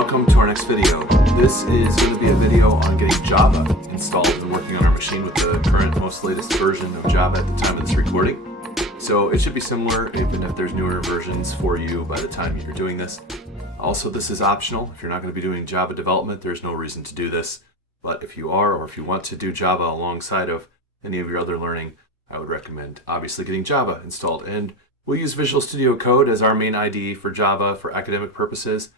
welcome to our next video. This is going to be a video on getting Java installed and working on our machine with the current, most latest version of Java at the time of this recording. So it should be similar even if there's newer versions for you by the time you're doing this. Also, this is optional. If you're not going to be doing Java development, there's no reason to do this. But if you are, or if you want to do Java alongside of any of your other learning, I would recommend obviously getting Java installed. And we'll use Visual Studio Code as our main IDE for Java for academic purposes.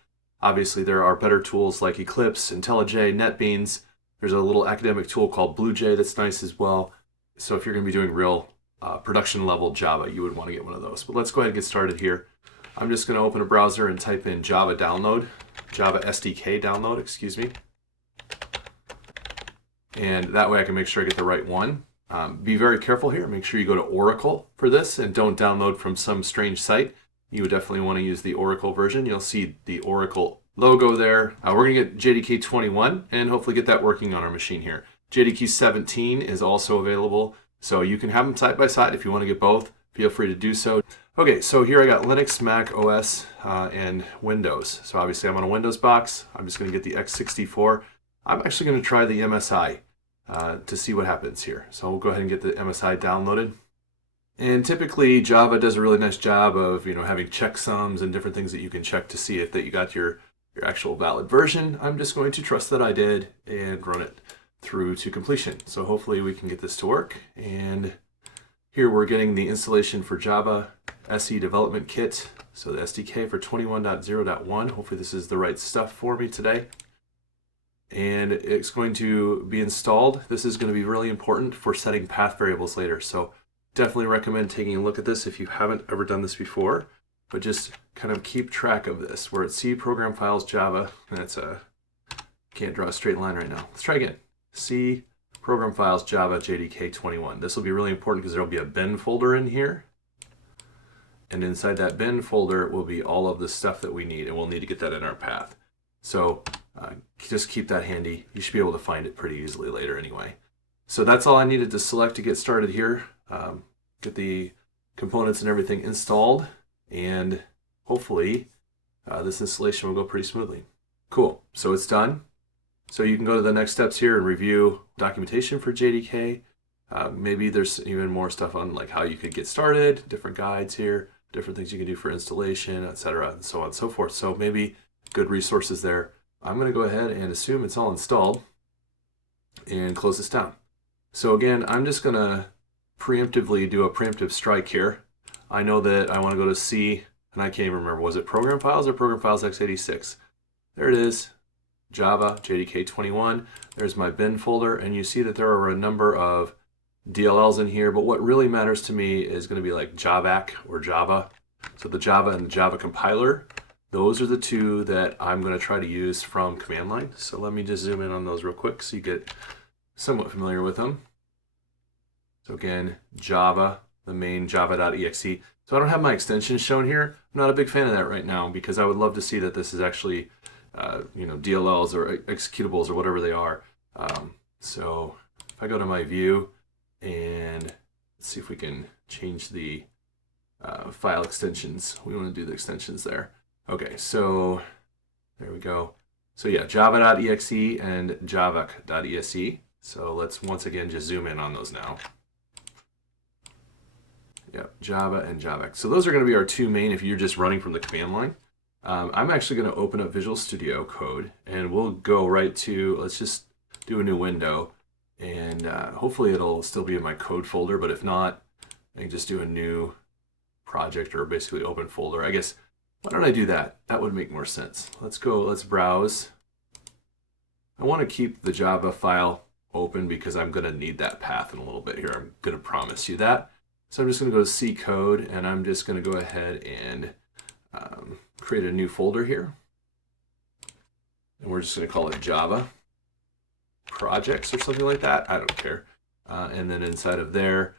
Obviously, there are better tools like Eclipse, IntelliJ, NetBeans. There's a little academic tool called BlueJ that's nice as well. So if you're going to be doing real production level Java, you would want to get one of those. But let's go ahead and get started here. I'm just going to open a browser and type in Java download, Java SDK download, excuse me. And that way I can make sure I get the right one. Be very careful here. Make sure you go to Oracle for this and don't download from some strange site. You would definitely want to use the Oracle version. You'll see the Oracle logo there. We're going to get JDK 21 and hopefully get that working on our machine here. JDK 17 is also available, so you can have them side by side if you want to get both. Feel free to do so. Okay, so here I got Linux, Mac OS, and Windows. So obviously I'm on a Windows box. I'm just going to get the x64. I'm actually going to try the MSI to see what happens here. So we'll go ahead and get the MSI downloaded. And typically Java does a really nice job of having checksums and different things that you can check to see if that you got your actual valid version. I'm just going to trust that I did and run it through to completion. So hopefully we can get this to work. And here we're getting the installation for Java SE Development Kit. So the SDK for 21.0.1. Hopefully this is the right stuff for me today. And it's going to be installed. This is going to be really important for setting path variables later. So definitely recommend taking a look at this if you haven't ever done this before, but just kind of keep track of this. We're at C program files Java. That's can't draw a straight line right now. Let's try again. C program files Java JDK 21. This will be really important because there will be a bin folder in here. And inside that bin folder will be all of the stuff that we need, and we'll need to get that in our path. So just keep that handy. You should be able to find it pretty easily later anyway. So that's all I needed to select to get started here. Get the components and everything installed, and hopefully this installation will go pretty smoothly. Cool, so it's done. So you can go to the next steps here and review documentation for JDK. Maybe there's even more stuff on like how you could get started, different guides here, different things you can do for installation, etc., and so on and so forth. So maybe good resources there. I'm going to go ahead and assume it's all installed and close this down. So again, I'm just going to preemptively do a preemptive strike here. I know that I want to go to C, and I can't even remember, was it program files or program files x86? There it is, Java JDK 21. There's my bin folder, and you see that there are a number of DLLs in here, but what really matters to me is going to be like Javac or Java. So the Java and the Java compiler, those are the two that I'm going to try to use from command line. So let me just zoom in on those real quick so you get somewhat familiar with them. So again, Java, the main java.exe. So I don't have my extensions shown here. I'm not a big fan of that right now because I would love to see that this is actually, DLLs or executables or whatever they are. So if I go to my view and let's see if we can change the file extensions. We want to do the extensions there. Okay, so there we go. So yeah, java.exe and javac.exe. So let's once again just zoom in on those now. Yep, Java and Javac. So those are going to be our two main if you're just running from the command line. I'm actually going to open up Visual Studio Code and we'll go right to, let's just do a new window, and hopefully it'll still be in my code folder, but if not, I can just do a new project or basically open folder. I guess, why don't I do that? That would make more sense. Let's go, let's browse. I want to keep the Java file open because I'm going to need that path in a little bit here. I'm going to promise you that. So I'm just going to go to C code, and I'm just going to go ahead and create a new folder here. And we're just going to call it Java projects or something like that. I don't care. And then inside of there,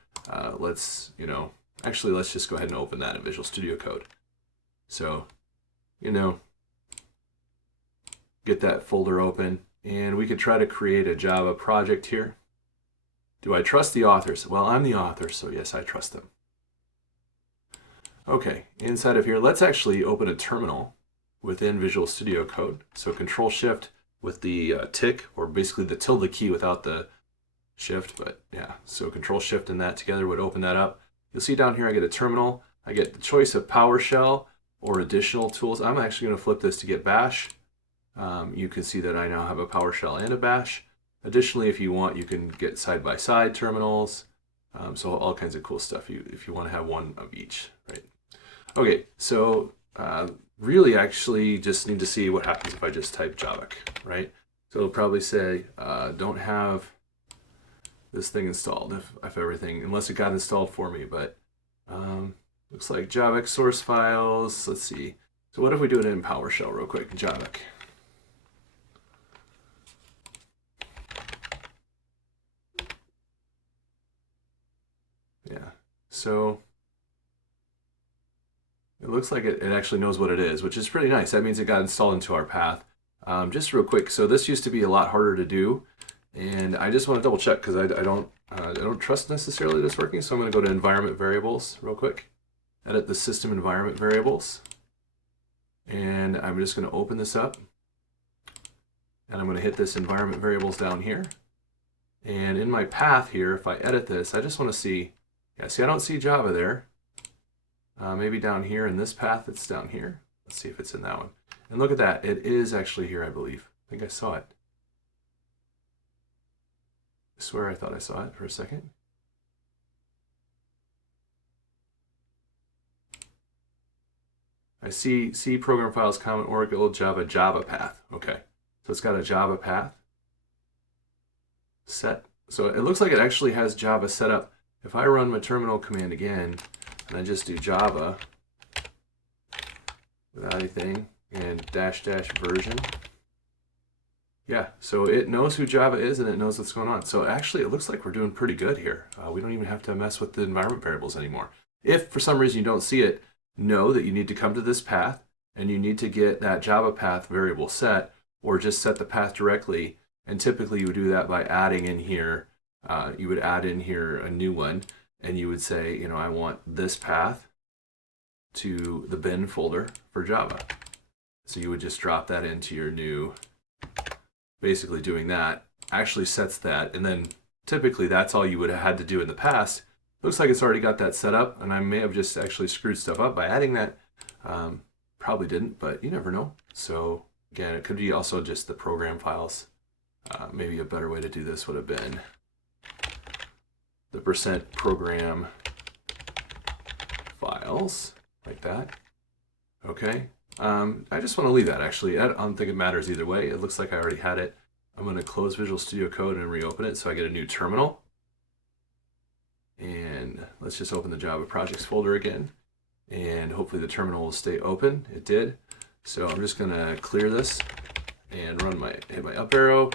let's just go ahead and open that in Visual Studio Code. So, get that folder open, and we could try to create a Java project here. Do I trust the authors? Well, I'm the author, so yes, I trust them. Okay, inside of here, let's actually open a terminal within Visual Studio Code. So Control Shift with the tick, or basically the tilde key without the shift, but yeah, so Control Shift and that together would open that up. You'll see down here I get a terminal. I get the choice of PowerShell or additional tools. I'm actually going to flip this to get Bash. You can see that I now have a PowerShell and a Bash. Additionally, if you want, you can get side-by-side terminals. So all kinds of cool stuff if you want to have one of each, right? Okay, so really actually just need to see what happens if I just type Javik, right? So it'll probably say don't have this thing installed if everything, unless it got installed for me, but looks like Javik source files. Let's see. So what if we do it in PowerShell real quick, Javik. Yeah, so it looks like it actually knows what it is, which is pretty nice. That means it got installed into our path. Just real quick, so this used to be a lot harder to do, and I just want to double check because I don't trust necessarily this working. So I'm going to go to environment variables real quick, edit the system environment variables, and I'm just going to open this up, and I'm going to hit this environment variables down here. And in my path here, if I edit this, I just want to see, yeah, see I don't see Java there. Maybe down here in this path, it's down here. Let's see if it's in that one. And look at that, it is actually here, I believe. I think I saw it. I swear I thought I saw it for a second. I see program files, common Oracle, Java path. Okay, so it's got a Java path set. So it looks like it actually has Java set up. If I run my terminal command again, and I just do Java without anything, and -- version. Yeah, so it knows who Java is and it knows what's going on. So actually it looks like we're doing pretty good here. We don't even have to mess with the environment variables anymore. If for some reason you don't see it, know that you need to come to this path and you need to get that Java path variable set, or just set the path directly. And typically you would do that by adding in here, you would add in here a new one, and you would say, you know, I want this path to the bin folder for Java. So you would just drop that into your new, basically doing that actually sets that, and then typically that's all you would have had to do in the past. Looks like it's already got that set up, and I may have just actually screwed stuff up by adding that. Probably didn't, but you never know. So again, it could be also just the program files. Maybe a better way to do this would have been the %program files, like that. Okay. I just want to leave that actually. I don't think it matters either way. It looks like I already had it. I'm going to close Visual Studio Code and reopen it so I get a new terminal. And let's just open the Java projects folder again. And hopefully the terminal will stay open. It did. So I'm just going to clear this and hit my up arrow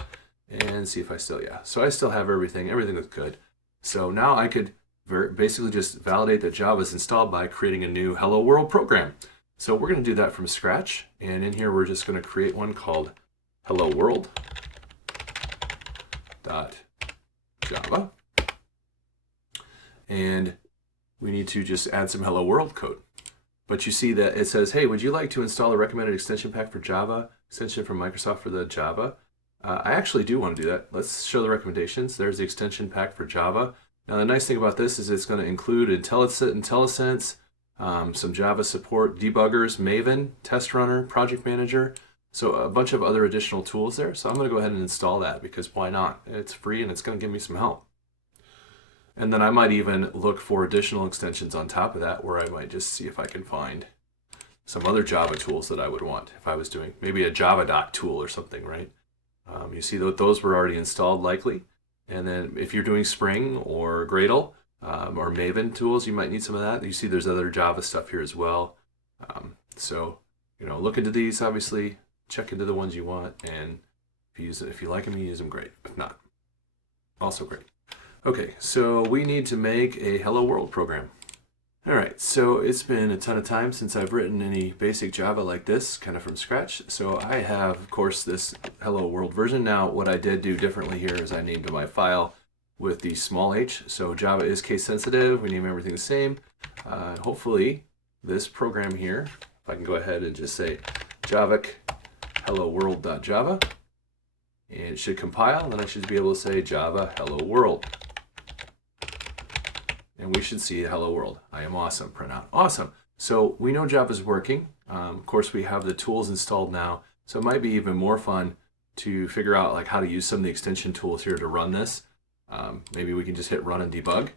and see if I still, yeah. So I still have everything. Everything looks good. So now I could basically just validate that Java is installed by creating a new Hello World program. So we're going to do that from scratch. And in here, we're just going to create one called Hello World.java. And we need to just add some Hello World code. But you see that it says, hey, would you like to install a recommended extension pack for Java, extension from Microsoft for the Java? I actually do want to do that. Let's show the recommendations. There's the extension pack for Java. Now the nice thing about this is it's going to include IntelliSense, some Java support, debuggers, Maven, Test Runner, Project Manager. So a bunch of other additional tools there. So I'm going to go ahead and install that because why not? It's free and it's going to give me some help. And then I might even look for additional extensions on top of that, where I might just see if I can find some other Java tools that I would want if I was doing maybe a Javadoc tool or something, right? You see that those were already installed likely. And then if you're doing Spring or Gradle or Maven tools, you might need some of that. You see there's other Java stuff here as well. So, you know, look into these, obviously, check into the ones you want. And if you like them, you use them, great. If not, also great. Okay, so we need to make a Hello World program. All right, so it's been a ton of time since I've written any basic Java like this, kind of from scratch. So I have, of course, this Hello World version. Now, what I did do differently here is I named my file with the small h. So Java is case sensitive. We name everything the same. Hopefully, this program here, if I can go ahead and just say Javac hello world.java, and it should compile, and then I should be able to say Java hello world. And we should see hello world. I am awesome, printout. Awesome. So we know Java's working. Of course, we have the tools installed now. So it might be even more fun to figure out like how to use some of the extension tools here to run this. Maybe we can just hit run and debug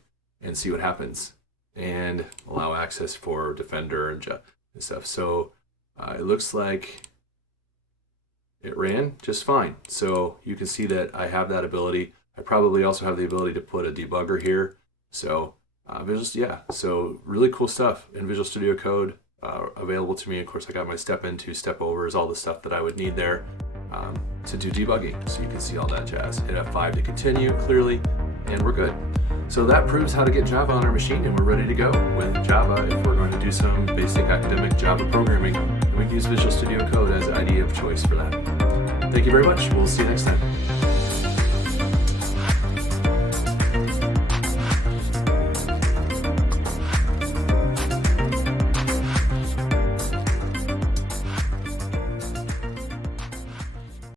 and see what happens, and allow access for Defender and stuff. So it looks like it ran just fine. So you can see that I have that ability. I probably also have the ability to put a debugger here. So so really cool stuff in Visual Studio Code available to me. Of course, I got my step into, step overs, all the stuff that I would need there to do debugging. So you can see all that jazz. Hit F5 to continue clearly, and we're good. So that proves how to get Java on our machine, and we're ready to go with Java. If we're going to do some basic academic Java programming, we can use Visual Studio Code as the IDE of choice for that. Thank you very much. We'll see you next time.